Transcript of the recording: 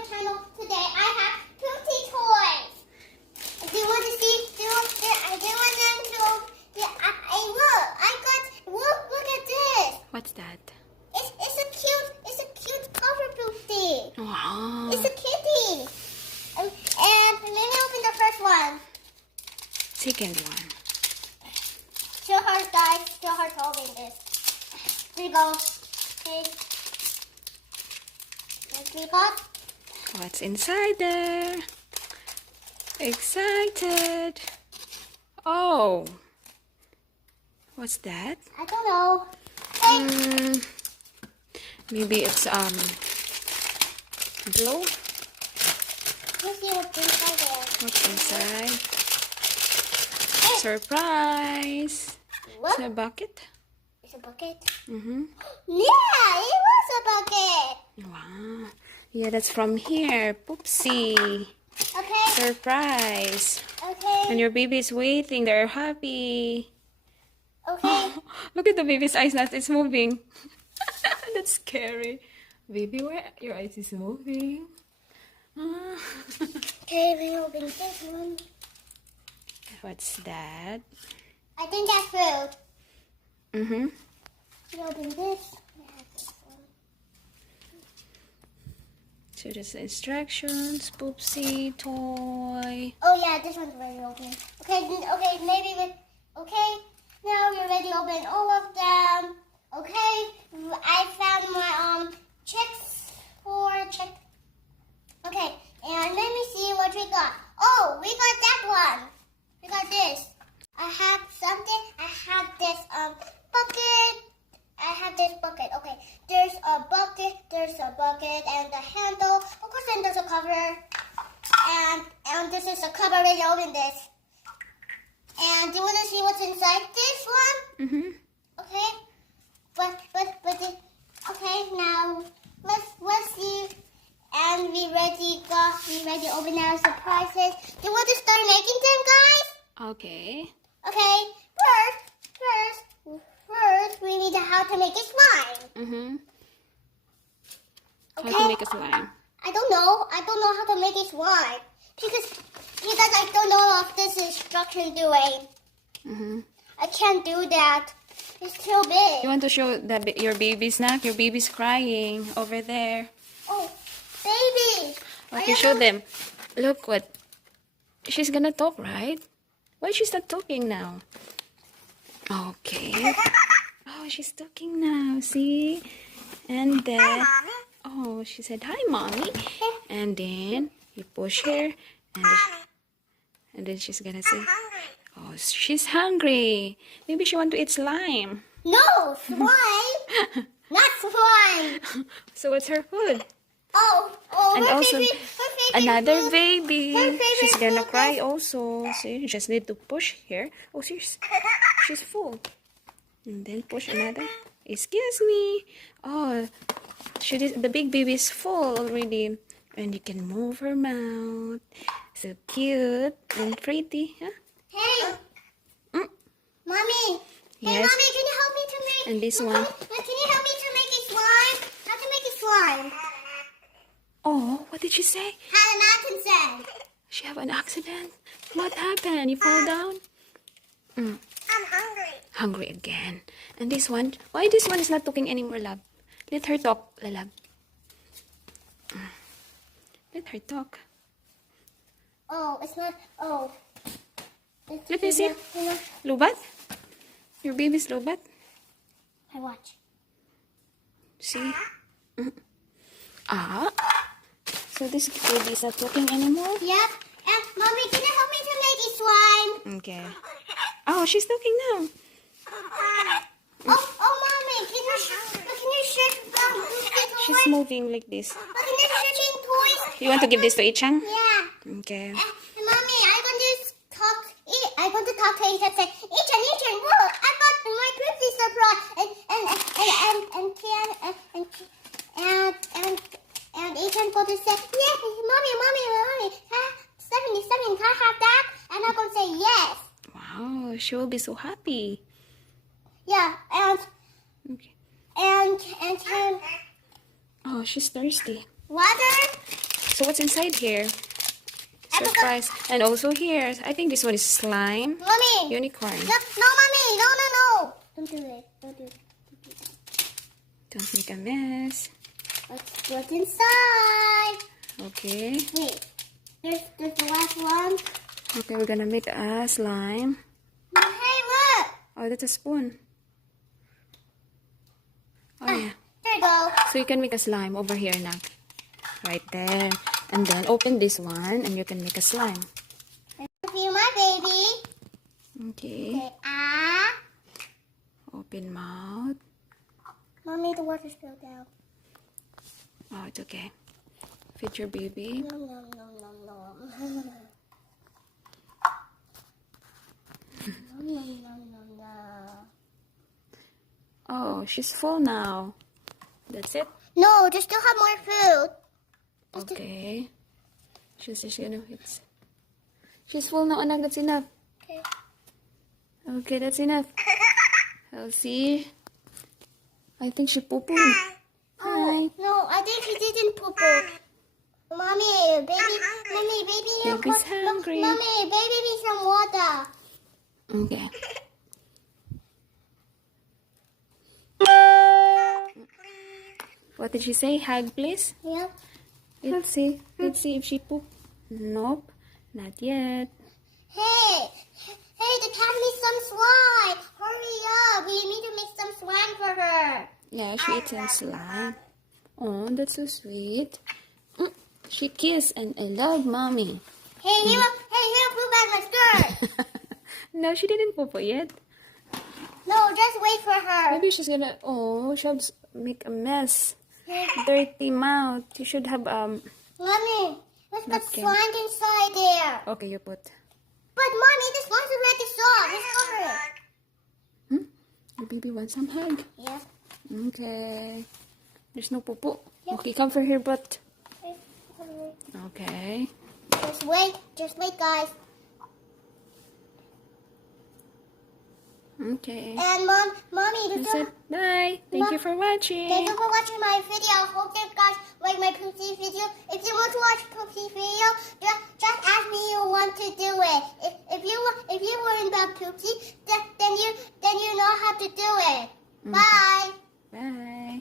my channel. Today I have poopsie toys. Do you want to see? I do want them to. Look at this. What's that? It's a cute cover poopsie. Wow. It's a kitty. And let me open the first one. Second one. Still hard, guys. Still hard to open this. Here we go. Okay. Next we got. What's inside there? Excited. Oh. What's that? I don't know. Hey. Maybe it's glow. Let's see what's inside there. What's inside? Surprise! What? It's a bucket. It's a bucket. Mm-hmm. Yeah, it was a bucket. Wow. Yeah, that's from here. Poopsie. Okay. Surprise. Okay. And your baby's waiting. They're happy. Okay. Look at the baby's eyes. Now it's moving. That's scary. Baby, where your eyes is moving? Okay, we open this one. What's that? I think that's food. Mm-hmm. We open this. We have this one. So there's the instructions. Poopsie toy. Oh yeah, this one's ready to open. Okay, maybe with. Okay, now we're ready to open all of them. Okay, I found my checks for check. Okay, and let me see what we got. Oh, we got that one. We got this. I have something. I have this bucket. I have this bucket. Okay, there's a bucket. There's a bucket and the handle. Of course, then there's a cover. And this is a cover. Ready to open this. And do you want to see what's inside this one? Mm-hmm. Okay. Okay, now let's see. And we ready to open our surprises. Do you want to start making them, guys? Okay. Okay. First, we need how to make a slime. Mm-hmm. Okay. How to make a slime? I don't know how to make a slime because I don't know what this instruction doing. Mm-hmm. I can't do that. It's too big. You want to show your baby snack? Your baby's crying over there. Oh, baby. Okay, show them. Look what. She's gonna talk, right? Why she's not talking now? Okay. Oh, she's talking now. See? And then. Oh, she said, hi, mommy. And then you push her. And then she's gonna say, oh, she's hungry. Maybe she want to eat slime. No, slime. Not slime. So what's her food? Oh, And her also favorite another food. baby. Her favorite She's gonna food cry is- also. So you just need to push here. Oh, she's full. And then push another. Excuse me. Oh, the big baby is full already. And you can move her mouth. So cute and pretty. Huh? Hey, Mm. mommy. Hey, Yes. mommy, can you help me to make? And this one. Can you help me to make a slime? How to make a slime? Oh, what did she say? How an mountain sand. She have an accident. What happened? You fall down? I'm hungry. Hungry again. And this one, why this one is not talking anymore, love? Let her talk, love. Let her talk. Oh, it's not. Oh. Let me see. Lubat? Your baby's lubat? I watch. See? Ah. So this baby is not talking anymore? Yep. And mommy, can you help me to make a slime? Okay. Oh, she's talking now. Mommy, can you shift the She's moving like this. Can you shift in toys? You want to give this to Ichang? Yeah. Okay. Mommy, I want to talk to Ethan and say, Ethan, look, I got my birthday surprise. And Ethan going to say, yes, mommy, 77, can I have that? And I'm going to say yes. Wow, she will be so happy. Yeah, and Okay. can Oh, she's thirsty. water? So what's inside here? Surprise. And also here, I think this one is slime. Mommy. Unicorn. No, mommy. No. Don't do it. Don't do it. Don't make a mess. What's inside? Okay. Wait. There's the last one. Okay, we're gonna make a slime. Hey, look. Oh, that's a spoon. Oh, yeah. There you go. So you can make a slime over here now. Right there. And then open this one and you can make a slime. Feel my baby. Okay. Okay. Ah. Open mouth. Mommy, the water spilled down. Oh, it's okay. Feed your baby. Nom, nom, nom, nom, nom. Nom, nom, nom, nom, nom. Oh, she's full now. That's it? No, just still have more food. Okay. She's just gonna hit. She's full now, anak. That's enough. Okay. Okay, that's enough. Elsie. I think she poo-pooed. Hi. No, I think he didn't poo-poo. Mommy, baby, Baby's hungry. Mommy, baby needs some water. Okay. What did she say? Hug, please? Yeah. Let's see. Let's see if she poop. Nope. Not yet. Hey, the cat needs some slime. Hurry up. We need to make some slime for her. Yeah, she ate some slime. Oh, that's so sweet. She kissed and I love mommy. Hey, he will poop out my skirt. No, she didn't poop yet. No, just wait for her. Maybe she's gonna. Oh, she'll make a mess. Dirty mouth. You should have Mommy, let's put napkin. slime inside there. Okay, you put. But mommy, this one's already soft. Let's cover it. Your baby wants some hug. Yeah. Okay. There's no poo. Yeah. Okay, come for her butt. Okay, cover it. Okay. Just wait, guys. Okay. And mommy, That's it. Bye. Thank you for watching. thank you for watching my video. I hope you guys like my poopsie video. If you want to watch poopsie video, just ask me you want to do it. If you learn about poopsie, then you know how to do it. Bye. Bye.